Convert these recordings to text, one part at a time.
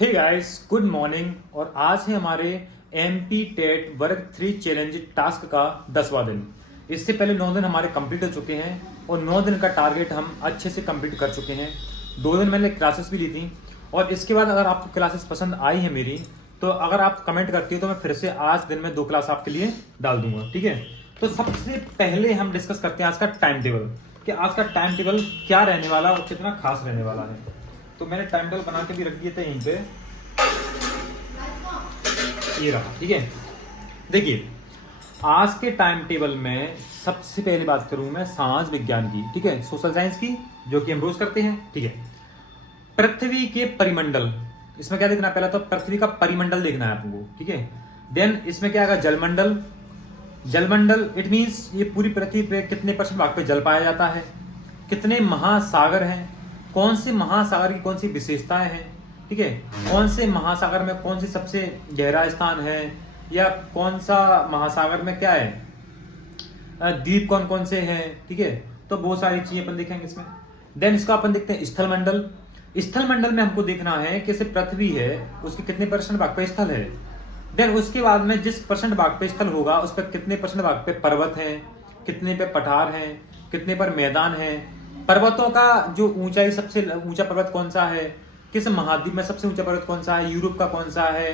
Hey guys, good morning. और आज है हमारे एमपी टेट वर्ग 3 चैलेंज टास्क का 10वां दिन। इससे पहले 9 दिन हमारे कंप्लीट हो चुके हैं और 9 दिन का टारगेट हम अच्छे से कंप्लीट कर चुके हैं। 2 दिन मैंने क्लासेस भी ली थी और इसके बाद अगर आपको क्लासेस पसंद आई है मेरी, तो अगर आप कमेंट करती हो तो मैं फिर से आज दिन में 2 क्लास आपके लिए डाल दूंगा, ठीक है। तो सबसे पहले हम डिस्कस करते हैं आज का टाइम टेबल, कि आज का टाइम टेबल क्या रहने वाला और कितना खास रहने वाला है। तो मैंने टाइम टेबल बना के भी रख दिए थे यहीं पे, ये रहा, ठीक है। देखिए, आज के टाइम टेबल में सबसे पहले बात करूं मैं समाज विज्ञान की, ठीक है, सोशल साइंस की, जो कि हम रोज करते हैं, ठीक है। पृथ्वी के परिमंडल, इसमें क्या देखना है, पहला तो पृथ्वी का परिमंडल देखना है आपको, ठीक है। देन इसमें क्या आएगा, जलमंडल। जलमंडल इट मींस ये पूरी पृथ्वी पे कितने % भाग पे जल पाया जाता है, कितने महासागर हैं, कौन से महासागर की कौन सी विशेषताएं हैं, ठीक है, कौन से महासागर में कौन सी सबसे गहरा स्थान है, या कौन सा महासागर में क्या है, द्वीप कौन कौन से हैं, ठीक है। तो बहुत सारी चीजें अपन देखेंगे इसमें। देन इसका अपन देखते हैं स्थल मंडल। स्थल मंडल में हमको देखना है कि जैसे पृथ्वी है उसके कितने % भाग पे स्थल है। देन उसके बाद में जिस % भाग पे स्थल होगा उस पर कितने % भाग पे पर्वत है, कितने पे पठार हैं, कितने पर मैदान है। पर्वतों का जो ऊंचाई, सबसे ऊंचा पर्वत कौन सा है, किस महाद्वीप में सबसे ऊंचा पर्वत कौन सा है, यूरोप का कौन सा है,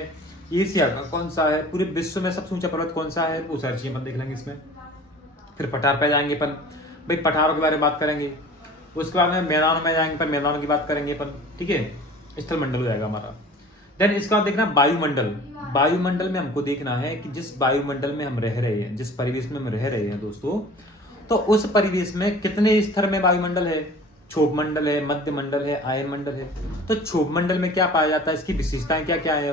एशिया का कौन सा है, पूरे विश्व में सबसे ऊंचा पर्वत कौन सा है, वो सारी चीजें अपन देख लेंगे इसमें। फिर पठार पे जाएंगे अपन, भाई पठारों के बारे में बात करेंगे। उसके बाद में मैदानों में जाएंगे, पर मैदानों की बात करेंगे अपन, ठीक है। स्थल मंडल हो जाएगा हमारा। देन इसका देखना वायुमंडल। वायुमंडल में हमको देखना है कि जिस वायुमंडल में हम रह रहे हैं, जिस परिवेश में हम रह रहे हैं दोस्तों, तो उस परिवेश में कितने स्तर में वायुमंडल है, क्षोभ मंडल है, मध्य मंडल है, आयन मंडल है। तो क्षोभ मंडल में क्या पाया जाता है, इसकी विशेषताएं क्या क्या है।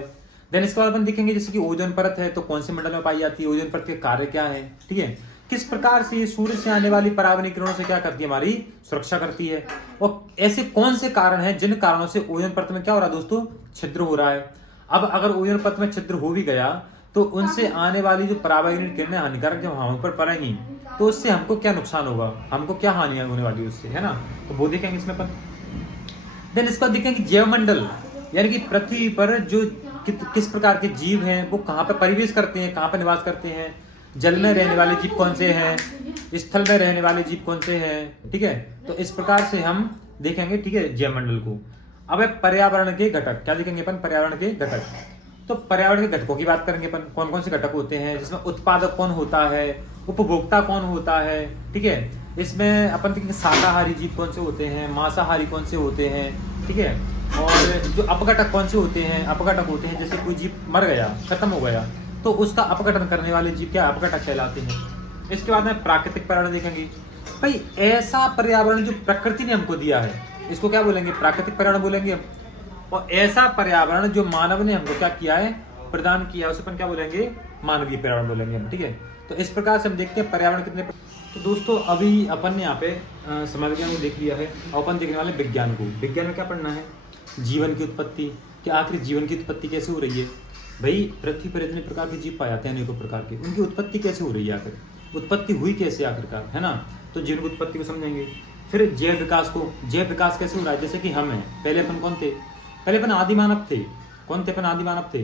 देन इसके बाद अपन देखेंगे जैसे कि ओजोन परत है, तो कौन से मंडल में पाई जाती है, ओजोन परत के कार्य क्या है, ठीक है, किस प्रकार से सूर्य से आने वाली पराबैंगनी किरणों से क्या करती है, हमारी सुरक्षा करती है। और ऐसे कौन से कारण हैं जिन कारणों से ओजोन परत में क्या हो रहा है दोस्तों, छिद्र हो रहा है। अब अगर ओजोन परत में छिद्र हो भी गया तो उनसे आने वाली जो पराबैंगनी किरणें हानिकारक जब हवा पर पड़ेंगी तो उससे हमको क्या नुकसान होगा, हमको क्या हानियां होने वाली है उससे, है ना। तो वो देखेंगे इसमें अपन। देन इसको देखेंगे जैवमंडल, यानी कि पृथ्वी पर जो किस प्रकार के जीव हैं, वो कहाँ पे परिवेश करते हैं, कहाँ पे निवास करते हैं। जल में रहने वाले जीव कौन से हैं, स्थल में रहने वाले जीव कौन से हैं, ठीक है। तो इस प्रकार से हम देखेंगे, ठीक है, जैवमंडल को। अब पर्यावरण के घटक क्या देखेंगे अपन, पर्यावरण के घटक। तो पर्यावरण के घटकों की बात करेंगे अपन, कौन कौन से घटक होते हैं, जिसमें उत्पादक कौन होता है, उपभोक्ता कौन होता है, ठीक है। इसमें अपन देखेंगे शाकाहारी जीव कौन से होते हैं, मांसाहारी कौन से होते हैं, ठीक है। और जो अपघटक कौन से होते हैं, अपघटक होते हैं जैसे कोई जीव मर गया, खत्म हो गया, तो उसका अपघटन करने वाले जीव क्या अपघटक कहलाते हैं। इसके बाद में प्राकृतिक पर्यावरण देखेंगे। भाई ऐसा पर्यावरण जो प्रकृति ने हमको दिया है, इसको क्या बोलेंगे, प्राकृतिक पर्यावरण बोलेंगे हम। और ऐसा पर्यावरण जो मानव ने हमको क्या किया है, प्रदान किया, उसे अपन क्या बोलेंगे, मानवीय पर्यावरण बोलेंगे हम, ठीक है। तो इस प्रकार से हम देखते हैं पर्यावरण कितने। तो दोस्तों अभी अपन ने यहाँ पे समाज विज्ञान को देख लिया है, और अपन देखने वाले विज्ञान को। विज्ञान में क्या पढ़ना है, जीवन की उत्पत्ति, कि आखिर जीवन की उत्पत्ति कैसे हो रही है। भाई पृथ्वी पर इतने प्रकार के जीव पाए जाते हैं, अनेकों प्रकार के, उनकी उत्पत्ति कैसे हो रही है, आखिर उत्पत्ति हुई कैसे आखिरकार, है ना। तो जीवन की उत्पत्ति को समझेंगे। फिर जैव विकास को, जैव विकास कैसे हो रहा है, जैसे कि हम हैं, पहले अपन कौन थे, पहले अपन आदि मानव थे। कौन थे अपन, आदि मानव थे।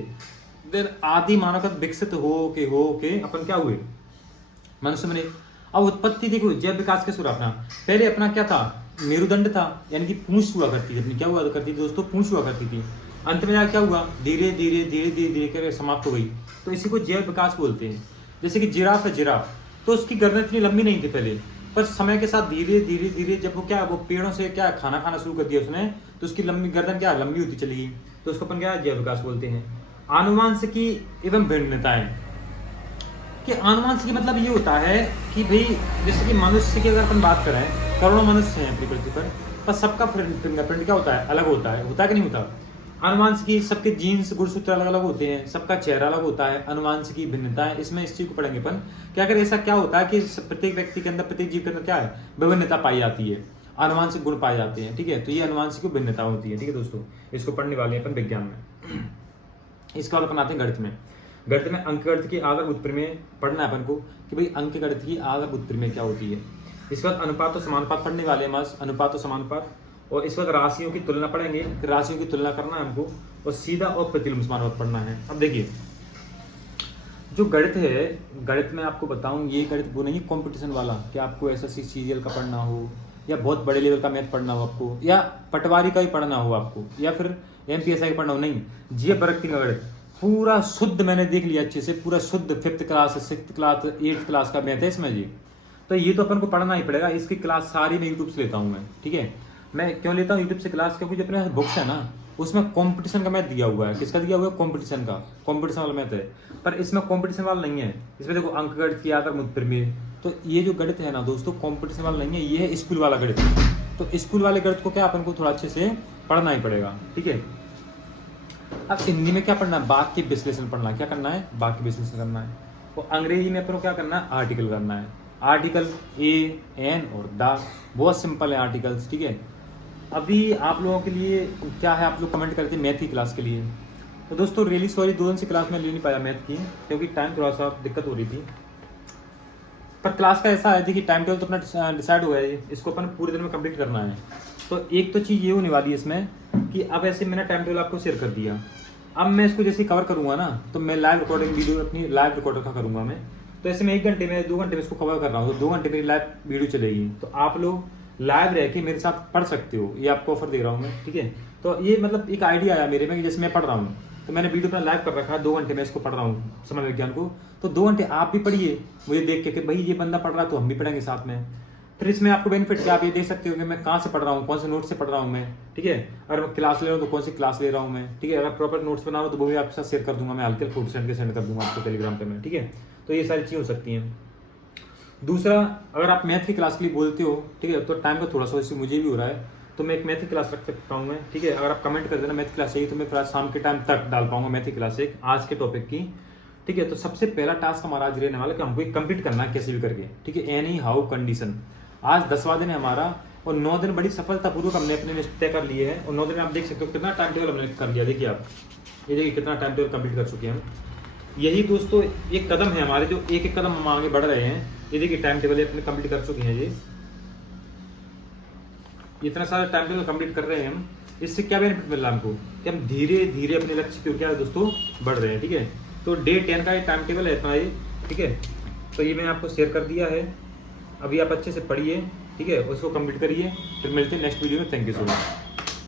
फिर आदि मानव का विकसित हो के अपन क्या हुए, मनुष्य बने। अब उत्पत्ति देखो, जैव विकास कैसे हो रहा अपना, पहले अपना क्या था, मेरुदंड था, यानी कि पूंछ हुआ करती थी अपनी, क्या हुआ करती थी दोस्तों, पूंछ हुआ करती थी। अंत में क्या हुआ, धीरे धीरे धीरे धीरे धीरे करके समाप्त हो गई। तो इसी को जैव विकास बोलते हैं। जैसे कि जिराफ है, जिराफ तो उसकी गर्दन इतनी लंबी नहीं थी पहले, पर समय के साथ धीरे धीरे धीरे जब वो क्या, वो पेड़ों से क्या खाना खाना शुरू कर दिया उसने, तो उसकी लंबी गर्दन क्या लंबी होती चली गई, तो उसको अपन क्या जैव विकास बोलते हैं। आनुवांशिकी एवं भिन्नताएं, कि आनुवांशिकी मतलब ये होता है कि भाई जैसे कि मनुष्य की अगर अपन बात करें, करोड़ों मनुष्य हैं अपनी पृथ्वी पर सबका फिंगरप्रिंट क्या होता है, अलग होता है कि नहीं होता। अनुवांशिकी, सबके जीन्स गुणसूत्र अलग अलग होते हैं, सबका चेहरा अलग होता है। अनुवांशिकी भिन्नताएं, इसमें इस चीज को पढ़ेंगे अपन कि अगर ऐसा क्या होता है कि प्रत्येक व्यक्ति के अंदर, प्रत्येक जीव के अंदर क्या है, विभिन्नता पाई जाती है, अनुवांशिक गुण पाए जाते हैं, ठीक है। तो ये अनुवांशिक भिन्नता होती है, ठीक है दोस्तों। इसको पढ़ने वाले हैं अपन विज्ञान में। इसके बाद अपन आते हैं गणित में। गणित में अंक गणित की आगर उत्प्रमेय पढ़ना है अपन को, कि भाई अंक गणित की आगर उत्प्रमेय क्या होती है। इसके बाद अनुपात और समानुपात पढ़ने वाले हैं, बस अनुपात और समानुपात। और इस वक्त राशियों की तुलना पढ़ेंगे, राशियों की तुलना करना है हमको, और सीधा और प्रतिलोम समानुपात पढ़ना है। अब देखिए जो गणित है, गणित में आपको बताऊं, ये गणित वो नहीं कंपटीशन वाला कि आपको एसएससी सीजीएल का पढ़ना हो, या बहुत बड़े लेवल का मैथ पढ़ना हो आपको, या पटवारी का ही पढ़ना हो आपको, या फिर एमपीएसआई का पढ़ना हो, नहीं। ये वर्ग 3 का गणित पूरा शुद्ध मैंने देख लिया अच्छे से, पूरा शुद्ध 5th class 6th class 8th class का मैथ है इसमें जी। तो ये तो अपन को पढ़ना ही पड़ेगा। इसकी क्लास सारी मैं यूट्यूब से लेता हूँ मैं, ठीक है। मैं क्यों लेता हूँ यूट्यूब से क्लास, क्योंकि जो अपने बुक्स है ना उसमें कंपटीशन का मैथ दिया हुआ है। किसका दिया हुआ है? कंपटीशन का, कंपटीशन वाला मैथ है। पर इसमें कंपटीशन वाला नहीं है, इसमें देखो अंकगणित की आकर मुद्दर में। तो ये जो गणित है ना दोस्तों, कंपटीशन वाला नहीं है, ये है स्कूल वाला गणित। तो स्कूल वाले गणित को क्या अपन को थोड़ा अच्छे से पढ़ना ही पड़ेगा, ठीक है। अब हिंदी में क्या पढ़ना है? वाक्य विश्लेषण पढ़ना है। क्या करना है? वाक्य विश्लेषण करना है। और अंग्रेजी में अपन को क्या करना है? आर्टिकल करना है। आर्टिकल ए, एन और द, बहुत सिंपल है आर्टिकल्स, ठीक है। अभी आप लोगों के लिए क्या है, आप लोग कमेंट करते हैं मैथ की क्लास के लिए। तो दोस्तों रियली सॉरी, 2 दिन से क्लास में ले नहीं पाया मैथ की, क्योंकि टाइम थोड़ा सा दिक्कत हो रही थी। पर क्लास का ऐसा है, देखिए टाइम टेबल तो अपना डिसाइड हुआ है, इसको अपन पूरे दिन में कंप्लीट करना है। तो एक तो चीज़ ये होने वाली है इसमें कि अब ऐसे मैंने टाइम टेबल आपको शेयर कर दिया। अब मैं इसको जैसे कवर करूंगा ना, तो मैं लाइव रिकॉर्डिंग वीडियो अपनी लाइव रिकॉर्डर का करूंगा मैं। तो ऐसे में 1 घंटे में 2 घंटे में इसको कवर कर रहा हूँ, तो 2 घंटे मेरी लाइव वीडियो चलेगी। तो आप लोग लाइव रह के मेरे साथ पढ़ सकते हो, ये आपको ऑफर दे रहा हूँ मैं, ठीक है। तो ये मतलब एक आइडिया आया मेरे में कि जैसे मैं पढ़ रहा हूँ, तो मैंने वीडियो अपना लाइव कर रखा है, 2 घंटे में इसको पढ़ रहा हूँ समाज विज्ञान को। तो 2 घंटे आप भी पढ़िए मुझे देख के कि भाई ये बंदा पढ़ रहा है तो हम भी पढ़ेंगे साथ में। फिर इसमें आपको बेनिफिट क्या, आप ये देख सकते हो कि मैं कहाँ से पढ़ रहा हूँ, कौन से नोट से पढ़ रहा हूँ मैं, ठीक है। अगर मैं क्लास ले रहा हूँ तो कौन सी क्लास ले रहा हूँ मैं, ठीक है। अगर प्रॉपर नोट्स बना रहा हूँ तो वो भी आपके साथ शेयर कर दूंगा मैं, हल्के फोटो सेंड कर दूंगा आपको टेलीग्राम पे मैं, ठीक है। तो ये सारी चीज़ें हो सकती हैं। दूसरा, अगर आप मैथ की क्लास के लिए बोलते हो, ठीक है, तो टाइम का थोड़ा सा इससे मुझे भी हो रहा है, तो मैं एक मैथ की क्लास रख सकता हूँ मैं, ठीक है। अगर आप कमेंट कर देना मैथ क्लास चाहिए, तो मैं फिर शाम के टाइम तक डाल पाऊंगा मैथ की क्लास एक आज के टॉपिक की, ठीक है। तो सबसे पहला टास्क हमारा आज रहने वाला कि हमको कंप्लीट करना है कैसे भी करके, ठीक है। एनी हाउ कंडीशन, आज 10वां दिन है हमारा, और 9 दिन बड़ी सफलतापूर्वक हमने अपने लिस्ट तय कर लिए हैं। और 9 दिन आप देख सकते हो कितना टाइम टेबल हमने कर लिया। देखिए आप, ये देखिए कितना टाइम टेबल कंप्लीट कर चुके हैं हम। यही दोस्तों एक कदम है हमारे, जो एक एक कदम हम आगे बढ़ रहे हैं। ये देखिए टाइम टेबल अपने कंप्लीट कर चुके हैं, ये इतना सारा टाइम टेबल कंप्लीट कर रहे हैं हम। इससे क्या बेनिफिट मिल रहा है हमको, कि हम धीरे धीरे अपने लक्ष्य की ओर क्या दोस्तों बढ़ रहे हैं, ठीक है। तो डे 10 का ये टाइम टेबल है इतना ये, ठीक है। तो ये मैंने आपको शेयर कर दिया है, अभी आप अच्छे से पढ़िए, ठीक है, उसको कंप्लीट करिए। फिर मिलते हैं नेक्स्ट वीडियो में। Thank you so much.